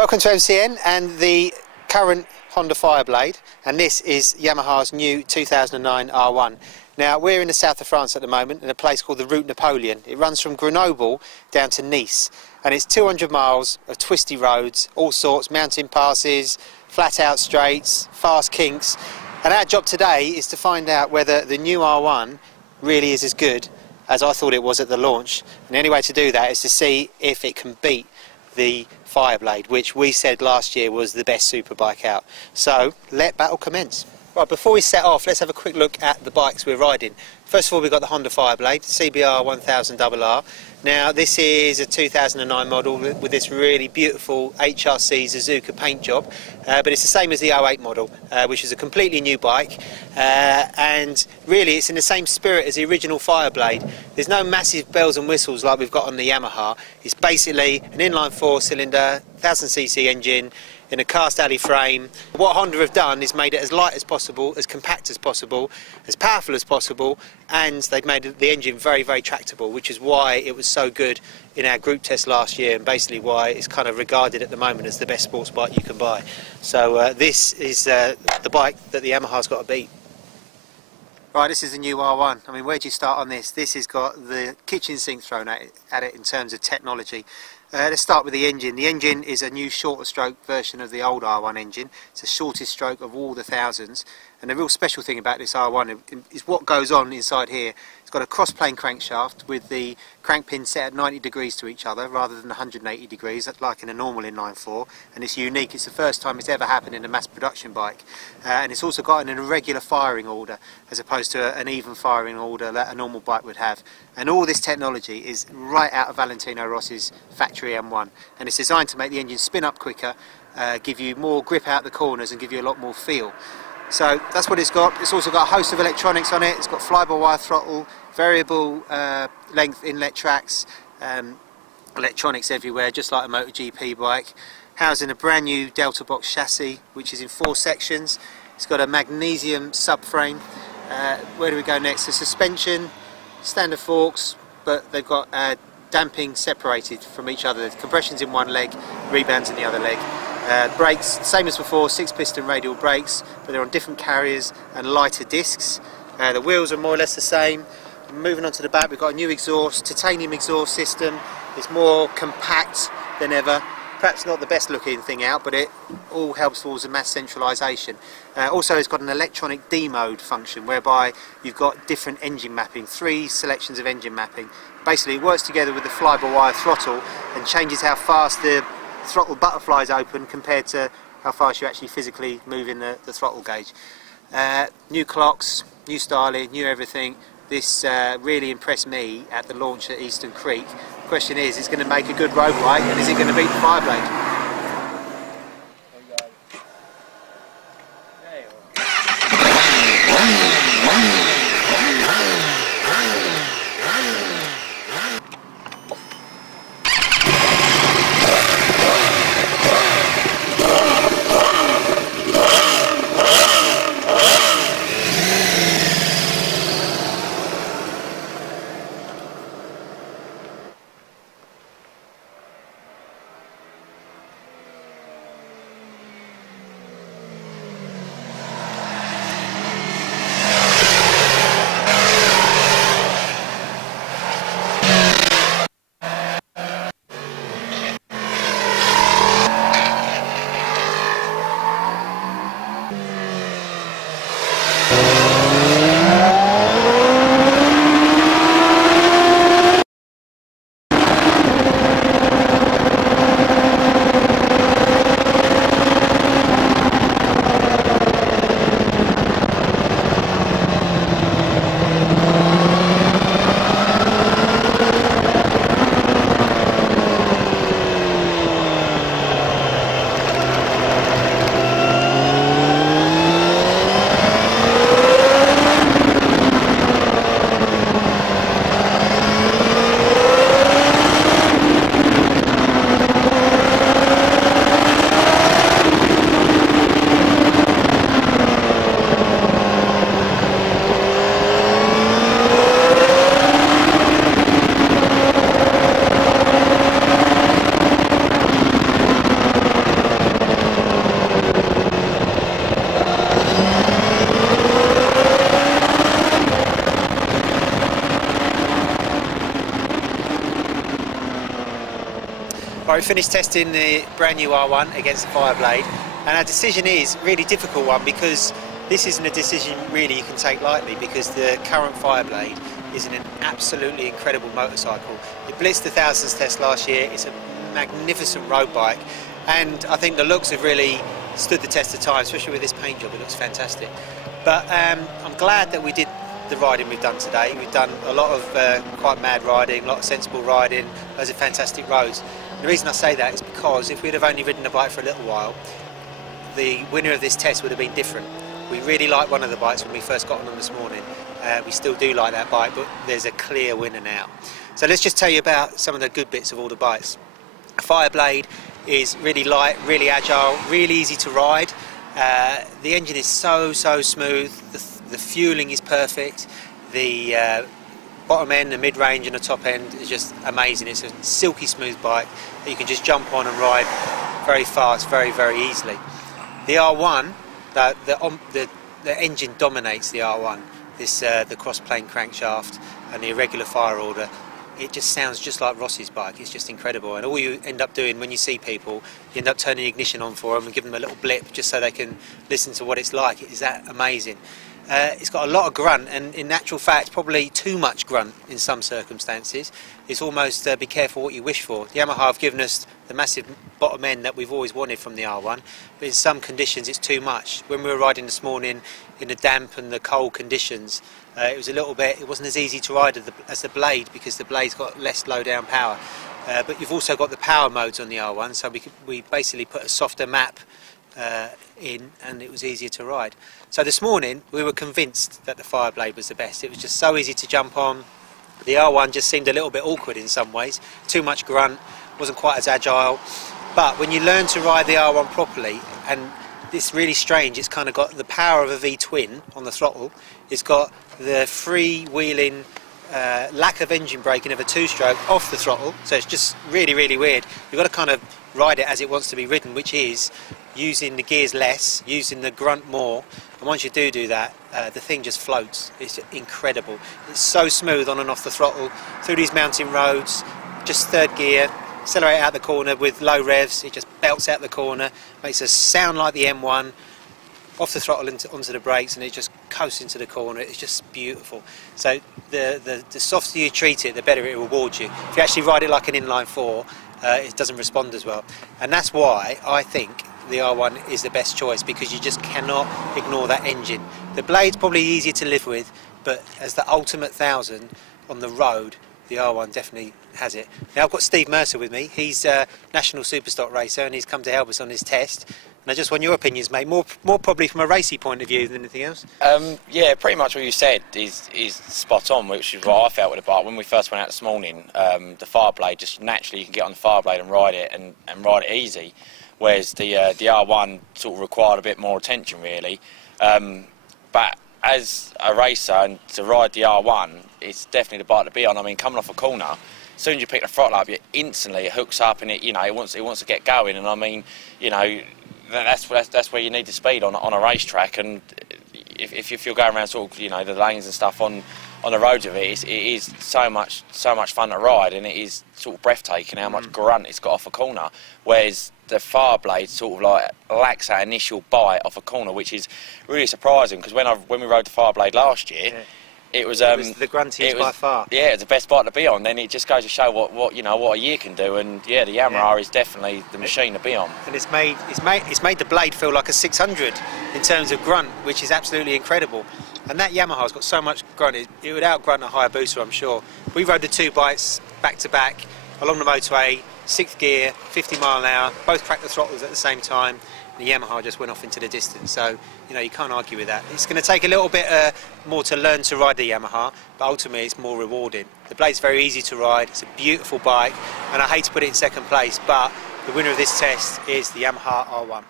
Welcome to MCN and the current Honda Fireblade, and this is Yamaha's new 2009 R1. Now we're in the south of France at the moment in a place called the Route Napoleon. It runs from Grenoble down to Nice, and it's 200 miles of twisty roads, all sorts, mountain passes, flat out straights, fast kinks, and our job today is to find out whether the new R1 really is as good as I thought it was at the launch. And the only way to do that is to see if it can beat the Fireblade, which we said last year was the best superbike out. So let battle commence. Right, before we set off, let's have a quick look at the bikes we're riding. First of all, we've got the Honda Fireblade CBR 1000RR. Now this is a 2009 model with this really beautiful HRC Suzuka paint job, but it's the same as the 08 model, which is a completely new bike, and really it's in the same spirit as the original Fireblade. There's no massive bells and whistles like we've got on the Yamaha. It's basically an inline 4-cylinder 1000cc engine in a cast alley frame. What Honda have done is made it as light as possible, as compact as possible, as powerful as possible, and they've made the engine very, very tractable, which is why it was so good in our group test last year, and basically why it's kind of regarded at the moment as the best sports bike you can buy. So this is the bike that the Yamaha's got to beat. Right, this is the new R1. I mean, where do you start on this? This has got the kitchen sink thrown at it in terms of technology. Let's start with the engine. The engine is a new shorter stroke version of the old R1 engine. It's the shortest stroke of all the thousands. And the real special thing about this R1 is what goes on inside here. It's got a cross-plane crankshaft with the crank pins set at 90 degrees to each other rather than 180 degrees like in a normal inline 4. And it's unique. It's the first time it's ever happened in a mass production bike. And it's also got an irregular firing order as opposed to an even firing order that a normal bike would have. And all this technology is right out of Valentino Rossi's factory M1. And it's designed to make the engine spin up quicker, give you more grip out the corners and give you a lot more feel. So that's what it's got. It's also got a host of electronics on it. It's got fly-by-wire throttle, variable length inlet tracks, electronics everywhere, just like a MotoGP bike. Housing a brand new Delta Box chassis, which is in 4 sections. It's got a magnesium subframe. Where do we go next? The suspension, standard forks, but they've got damping separated from each other. The compression's in one leg, rebounds in the other leg. Brakes, same as before, 6-piston radial brakes, but they're on different carriers and lighter discs. The wheels are more or less the same. Moving on to the back, we've got a new exhaust, titanium exhaust system. It's more compact than ever. Perhaps not the best looking thing out, but it all helps towards the mass centralisation. Also it's got an electronic D mode function whereby you've got different engine mapping, 3 selections of engine mapping. Basically it works together with the fly-by-wire throttle and changes how fast the throttle butterflies open compared to how fast you actually physically move in the throttle gauge. New clocks, new styling, new everything. This really impressed me at the launch at Eastern Creek. The question is, it's going to make a good road bike, and is it going to beat the Fireblade? Right, we finished testing the brand new R1 against the Fireblade, and our decision is a really difficult one because this isn't a decision really you can take lightly, because the current Fireblade is an absolutely incredible motorcycle. It blitzed the thousands test last year. It's a magnificent road bike, and I think the looks have really stood the test of time, especially with this paint job. It looks fantastic. But I'm glad that we did the riding we've done today. We've done a lot of quite mad riding, a lot of sensible riding, loads of fantastic roads. And the reason I say that is because if we'd have only ridden the bike for a little while, the winner of this test would have been different. We really liked one of the bikes when we first got on them this morning. We still do like that bike, but there's a clear winner now. So let's just tell you about some of the good bits of all the bikes. A Fireblade is really light, really agile, really easy to ride. The engine is so smooth, the fueling is perfect, the bottom end, the mid-range and the top end is just amazing. It's a silky smooth bike that you can just jump on and ride very fast, very easily. The R1, the engine dominates the R1. The cross-plane crankshaft and the irregular fire order, it just sounds just like Ross's bike. It's just incredible, and all you end up doing when you see people, you end up turning the ignition on for them and giving them a little blip just so they can listen to what it's like. It is that amazing. It's got a lot of grunt, and in actual fact probably too much grunt in some circumstances. It's almost be careful what you wish for. The Yamaha have given us the massive bottom end that we've always wanted from the R1, but in some conditions it's too much. When we were riding this morning in the damp and the cold conditions, it wasn't as easy to ride as the Blade, because the Blade's got less low down power. But you've also got the power modes on the R1, so we basically put a softer map in, and it was easier to ride. So this morning we were convinced that the Fireblade was the best. It was just so easy to jump on. The R1 just seemed a little bit awkward in some ways, too much grunt, wasn't quite as agile. But when you learn to ride the R1 properly, and it's really strange, it's kind of got the power of a V-twin on the throttle, it's got the free-wheeling lack of engine braking of a two-stroke off the throttle, so it's just really weird. You've got to kind of ride it as it wants to be ridden, which is using the gears less, using the grunt more, and once you do that, the thing just floats. It's incredible. It's so smooth on and off the throttle, through these mountain roads, just third gear, accelerate out the corner with low revs, it just belts out the corner, makes us sound like the M1, off the throttle onto the brakes, and it just coasts into the corner. It's just beautiful. So the softer you treat it, the better it rewards you. If you actually ride it like an inline four, it doesn't respond as well. And that's why I think the R1 is the best choice, because you just cannot ignore that engine. The Blade's probably easier to live with, but as the ultimate 1000 on the road, the R1 definitely has it. Now I've got Steve Mercer with me. He's a national superstock racer, and he's come to help us on this test. And I just want your opinions, mate, more probably from a racy point of view than anything else. Yeah, pretty much what you said is spot on, which is what I felt with the bike. When we first went out this morning, the Fireblade, just naturally you can get on the Fireblade and ride it and ride it easy, whereas the R1 sort of required a bit more attention really. But as a racer, and to ride the R1, it's definitely the bike to be on. I mean, coming off a corner, as soon as you pick the throttle up, it instantly hooks up, and it wants to get going. And I mean, that's where you need the speed on a racetrack. And if you're going around sort of the lanes and stuff on the roads of it is so much fun to ride, and it is sort of breathtaking how much grunt it's got off a corner. Whereas the Fireblade sort of like lacks that initial bite off a corner, which is really surprising, because when we rode the Fireblade last year, it was the gruntiest by far. Yeah, it's the best bike to be on. Then it just goes to show what a year can do. And yeah, the Yamaha is definitely the machine to be on. And it's made the Blade feel like a 600 in terms of grunt, which is absolutely incredible. And that Yamaha's got so much grunt, it would out-grunt a Hayabusa, I'm sure. We rode the two bikes back to back along the motorway, 6th gear, 50 mile an hour, both cracked the throttles at the same time. The Yamaha just went off into the distance, so you can't argue with that. It's going to take a little bit more to learn to ride the Yamaha, but ultimately it's more rewarding. The Blade's very easy to ride, it's a beautiful bike, and I hate to put it in second place, but the winner of this test is the Yamaha R1.